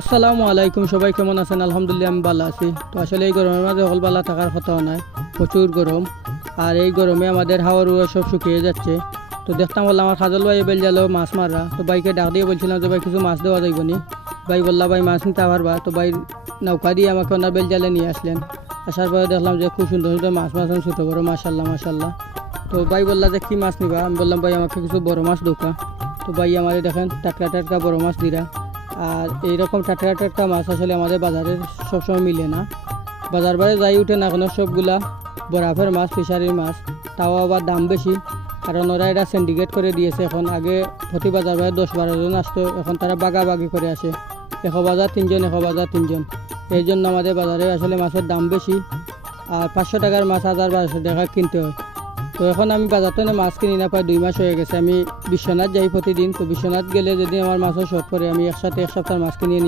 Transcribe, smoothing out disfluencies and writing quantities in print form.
আসসালামু আলাইকুম, সবাই কেমন আছেন? আলহামদুলিল্লাহ আমি ভালো আছি। তো আসলে এই গরমের মাঝে হল ভালো থাকার কথাও নয়, প্রচুর গরম। আর এই গরমে আমাদের হাওয়া রুয়া সব শুকিয়ে যাচ্ছে। তো দেখতাম বললাম আমার খাজল ভাই বেল জালো মাছ মাররা, তো বাইকে ডাক দিয়ে বলছিলাম যে ভাই কিছু মাছ দেওয়া যাইব নি। ভাই বললা ভাই মাছ নিতে পারবা? তো ভাই নৌকা দিয়ে আমাকে ওনার বেল জালে নিয়ে আসলেন। আসার পরে দেখলাম যে খুব সুন্দর সুন্দর মাছ মাছ ছোটো বড়ো, মাশাল্লাহ মাশাল্লাহ। তো ভাই বললা যে কী মাছ নিবা? আমি বললাম ভাই আমাকে কিছু বড় মাছ দৌকা। তো ভাই আমাদের দেখেন টাটকা টাটকা বড় মাছ দিরা। আর এইরকম টাটকা টাটকা মাছ আসলে আমাদের বাজারে সবসময় মিলে না। বাজার যাই উঠে না কেন সবগুলা বরাফের মাছ, ফিশারির মাছ, তাও আবার দাম বেশি। কারণ ওরা এটা সিন্ডিকেট করে দিয়েছে। এখন আগে প্রতি বাজার 10-12 জন আসতো, এখন তারা বাগাবাগি করে আসে। 100 বাজার 3 জন, 100 বাজার 3 জন। এই জন্য আমাদের বাজারে আসলে মাছের দাম বেশি। আর 500 টাকার মাছ 1000-1200 টাকা কিনতে হয়। তো এখন আমি বাজার তো মাছ কিনি না, প্রায় 2 মাস হয়ে গেছে। আমি বিশ্বনাথ যাই প্রতিদিন। তো বিশ্বনাথ গেলে যদি আমার মাছও শর্ট পড়ে, আমি একসাথে এক সপ্তাহ মাছ কিনে নিই।